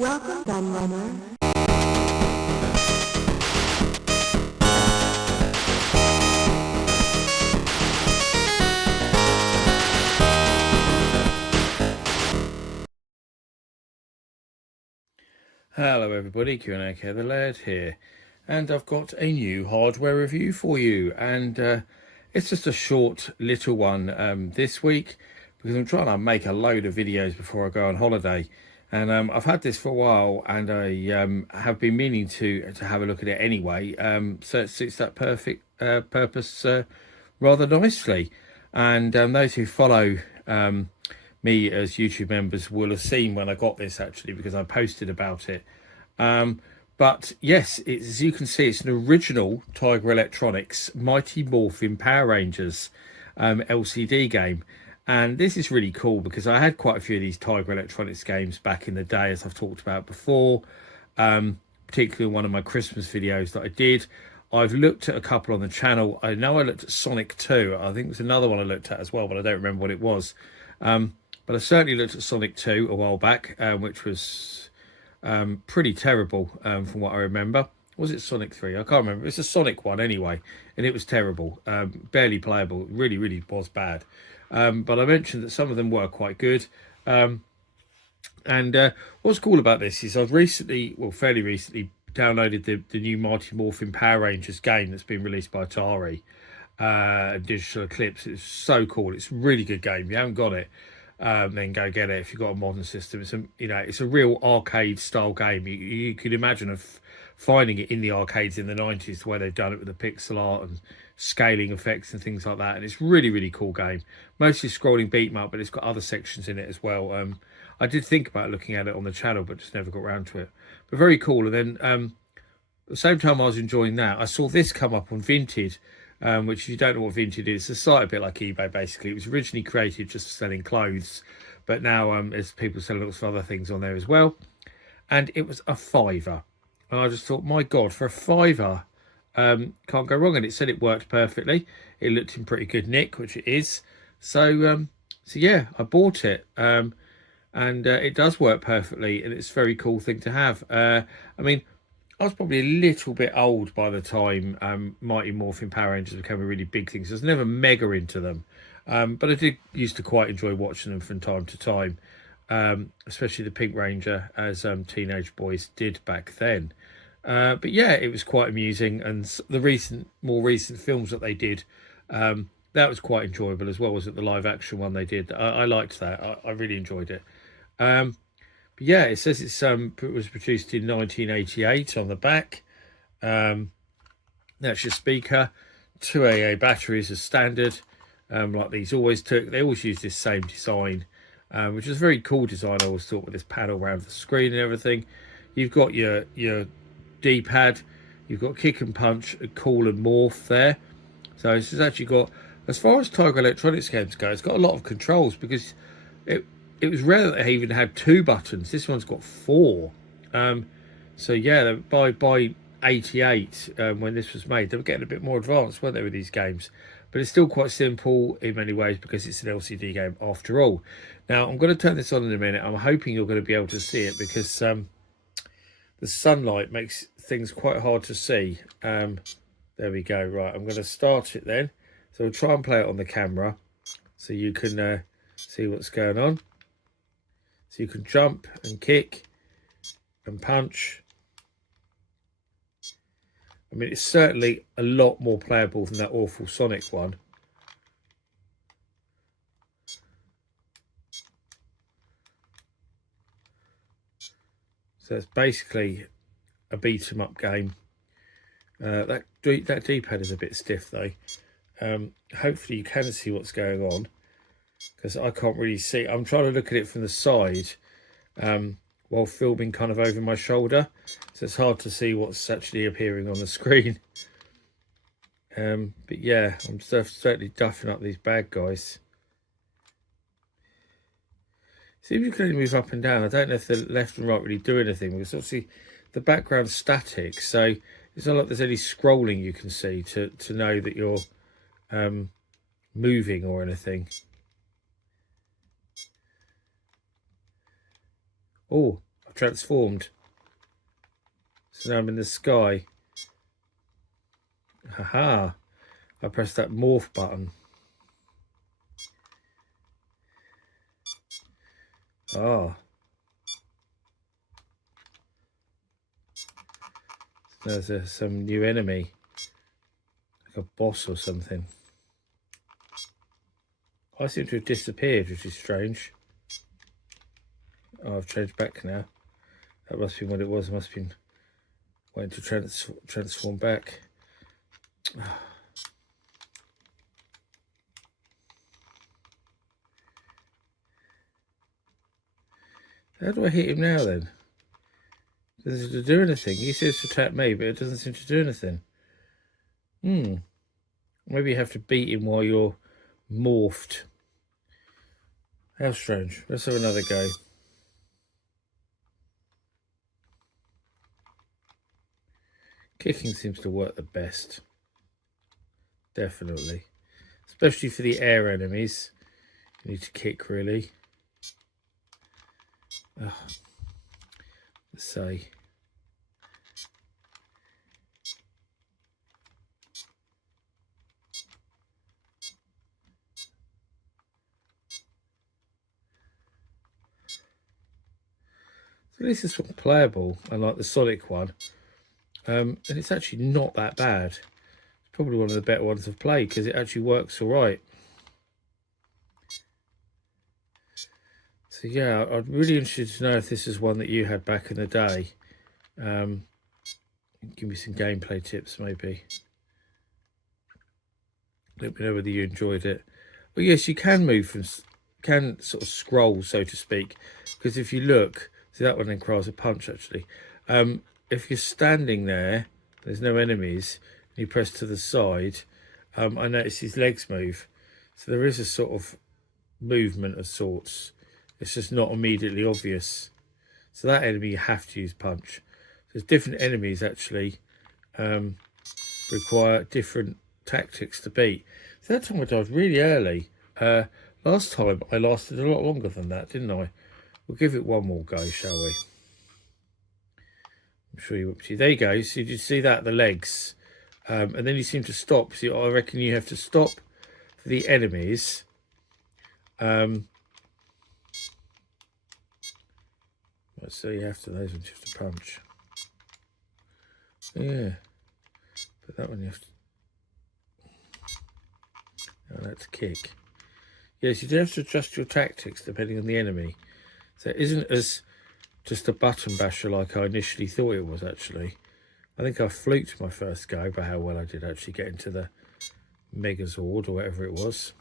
Welcome, Gunrunner. Hello everybody, Q&A the Laird here, and I've got a new hardware review for you, and it's just a short little one this week because I'm trying to make a load of videos before I go on holiday, and I've had this for a while, and I have been meaning to have a look at it anyway, so it suits that perfect purpose rather nicely. And those who follow me as YouTube members will have seen when I got this, actually, because I posted about it. But yes, as you can see, it's an original Tiger Electronics Mighty Morphin Power Rangers LCD game. And this is really cool because I had quite a few of these Tiger Electronics games back in the day, as I've talked about before, particularly one of my Christmas videos that I did. I've looked at a couple on the channel. I know I looked at Sonic 2. I think there's another one I looked at as well, but I don't remember what it was. But I certainly looked at Sonic 2 a while back, which was pretty terrible from what I remember. Was it Sonic 3? I can't remember. It's a Sonic one anyway, and it was terrible, barely playable. It really, really was bad. But I mentioned that some of them were quite good. And what's cool about this is I've recently, well, fairly recently, downloaded the new Mighty Morphin Power Rangers game that's been released by Atari, Digital Eclipse. It's so cool. It's a really good game. If you haven't got it, then go get it. If you've got a modern system, it's a real arcade style game. You could imagine of finding it in the arcades in the 90s, the way they've done it with the pixel art and scaling effects and things like that. And it's really, really cool game. Mostly scrolling beat 'em up, but it's got other sections in it as well. I did think about looking at it on the channel, but just never got around to it. But very cool. And then at the same time I was enjoying that, I saw this come up on Vinted, which, if you don't know what Vinted is, it's a site a bit like eBay, basically. It was originally created just for selling clothes, but now there's people selling lots of other things on there as well. And it was a £5. And I just thought, my God, for a £5, can't go wrong. And it said it worked perfectly. It looked in pretty good nick, which it is. So yeah, I bought it. And it does work perfectly, and it's a very cool thing to have. I mean, I was probably a little bit old by the time Mighty Morphin Power Rangers became a really big thing, so I was never mega into them. But I did used to quite enjoy watching them from time to time, especially the Pink Ranger, as teenage boys did back then. But yeah, it was quite amusing, and the more recent films that they did, that was quite enjoyable as well. Was it the live action one they did? I liked that. I really enjoyed it. But yeah, it says it was produced in 1988 on the back. That's your speaker. 2 AA batteries as standard, like these always took. They always use this same design, which is a very cool design. I always thought, with this panel around the screen and everything. You've got your D-pad. You've got kick and punch, call and morph there. So this has actually got, as far as Tiger Electronics games go, it's got a lot of controls, because it was rare that they even had 2 buttons. This one's got 4. So yeah, by 88, when this was made, they were getting a bit more advanced, weren't they, with these games? But it's still quite simple in many ways, because it's an LCD game after all. Now, I'm going to turn this on in a minute. I'm hoping you're going to be able to see it, because the sunlight makes things quite hard to see. There we go. Right, I'm going to start it then. So we'll try and play it on the camera so you can see what's going on. So you can jump and kick and punch. I mean, it's certainly a lot more playable than that awful Sonic one. So it's basically a beat 'em up game. That D-pad is a bit stiff though. Hopefully you can see what's going on, because I can't really see. I'm trying to look at it from the side while filming kind of over my shoulder, so it's hard to see what's actually appearing on the screen. But yeah, I'm certainly duffing up these bad guys. See if you can only move up and down. I don't know if the left and right really do anything, because obviously the background's static, so it's not like there's any scrolling you can see to know that you're moving or anything. Oh, I've transformed. So now I'm in the sky. Haha. I pressed that morph button. Ah. There's some new enemy. Like a boss or something. I seem to have disappeared, which is strange. Oh, I've changed back now. That must be what it was. I must have been waiting to transform back. How do I hit him now then? Does it do anything? He says to attack me, but it doesn't seem to do anything. Maybe you have to beat him while you're morphed. How strange. Let's have another go. Kicking seems to work the best. Definitely. Especially for the air enemies. You need to kick, really. Let's say. So at least this one's playable, unlike the Sonic one. And it's actually not that bad. It's probably one of the better ones I've played because it actually works all right. So yeah, I'd really interested to know if this is one that you had back in the day. Give me some gameplay tips, maybe. Let me know whether you enjoyed it. But yes, you can move from, can sort of scroll, so to speak, because if you look, see that one then requires a punch actually. If you're standing there, there's no enemies, and you press to the side, I notice his legs move. So there is a sort of movement of sorts. It's just not immediately obvious. So that enemy you have to use punch. There's different enemies actually require different tactics to beat. So that time I died really early. Last time I lasted a lot longer than that, didn't I? We'll give it one more go, shall we? I'm sure you will. See, there you go. So you see that, the legs. And then you seem to stop. See, I reckon you have to stop for the enemies. So you have to, those ones you have to punch. Yeah. But that one you have to. Oh, that's kick. Yes, you do have to adjust your tactics depending on the enemy. So it isn't as just a button basher like I initially thought it was actually. I think I fluked my first go by how well I did actually get into the Megazord or whatever it was.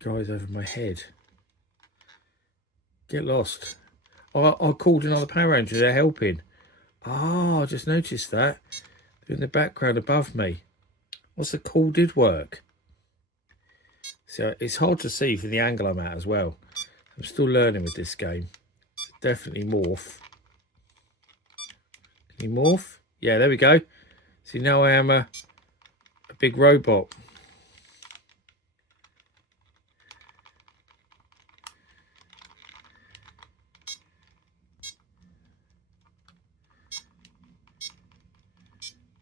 Guys over my head. Get lost. I called another Power Ranger, they're helping. Oh, I just noticed that. They're in the background above me. What's the call did work. So it's hard to see from the angle I'm at as well. I'm still learning with this game. Definitely morph. Can you morph? Yeah, there we go. See, now I am a big robot.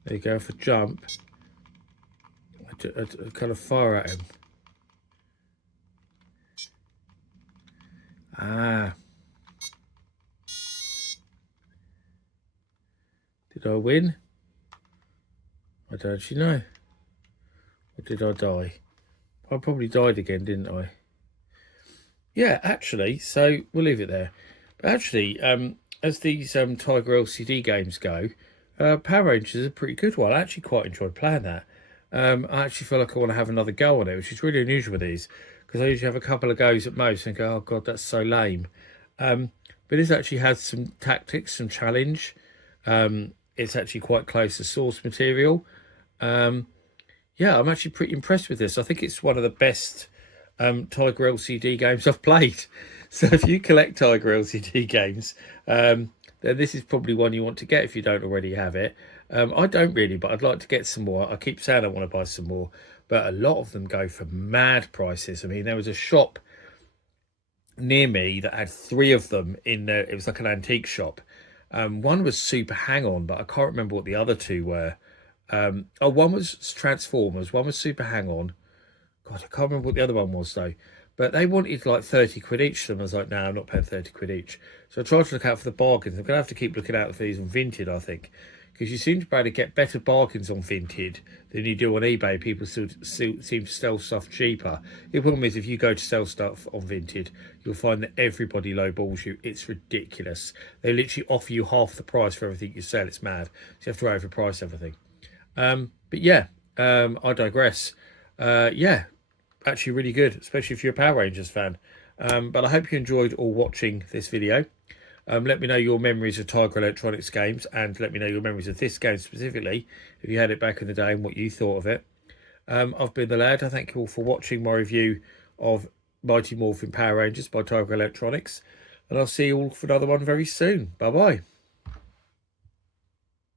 There you go for jump. I kind of fire at him. Ah. Did I win? I don't actually know. Or did I die? I probably died again, didn't I? Yeah, actually, so we'll leave it there. But actually, as these Tiger LCD games go, Power Rangers is a pretty good one. I actually quite enjoyed playing that. I actually feel like I want to have another go on it, which is really unusual with these, because I usually have a couple of goes at most and go, oh God, that's so lame. But this actually has some tactics, some challenge. It's actually quite close to source material. Yeah, I'm actually pretty impressed with this. I think it's one of the best Tiger LCD games I've played. So if you collect Tiger LCD games, then this is probably one you want to get if you don't already have it. I don't really, but I'd like to get some more. I keep saying I want to buy some more, but a lot of them go for mad prices. I mean, there was a shop near me that had 3 of them in there. It was like an antique shop. One was Super Hang On, but I can't remember what the other 2 were. Oh, one was Transformers, one was Super Hang On. God, I can't remember what the other one was though. But they wanted like 30 quid each of them. I was like, no, I'm not paying 30 quid each. So I tried to look out for the bargains. I'm going to have to keep looking out for these on Vinted, I think. Because you seem to be able to get better bargains on Vinted than you do on eBay. People still seem to sell stuff cheaper. The problem is, if you go to sell stuff on Vinted, you'll find that everybody lowballs you. It's ridiculous. They literally offer you half the price for everything you sell. It's mad. So you have to overprice everything. But yeah, I digress. Yeah, actually really good, especially if you're a Power Rangers fan. But I hope you enjoyed all watching this video. Let me know your memories of Tiger Electronics games, and let me know your memories of this game specifically, if you had it back in the day and what you thought of it. I've been the Lad. I thank you all for watching my review of Mighty Morphin Power Rangers by Tiger Electronics, and I'll see you all for another one very soon. Bye bye.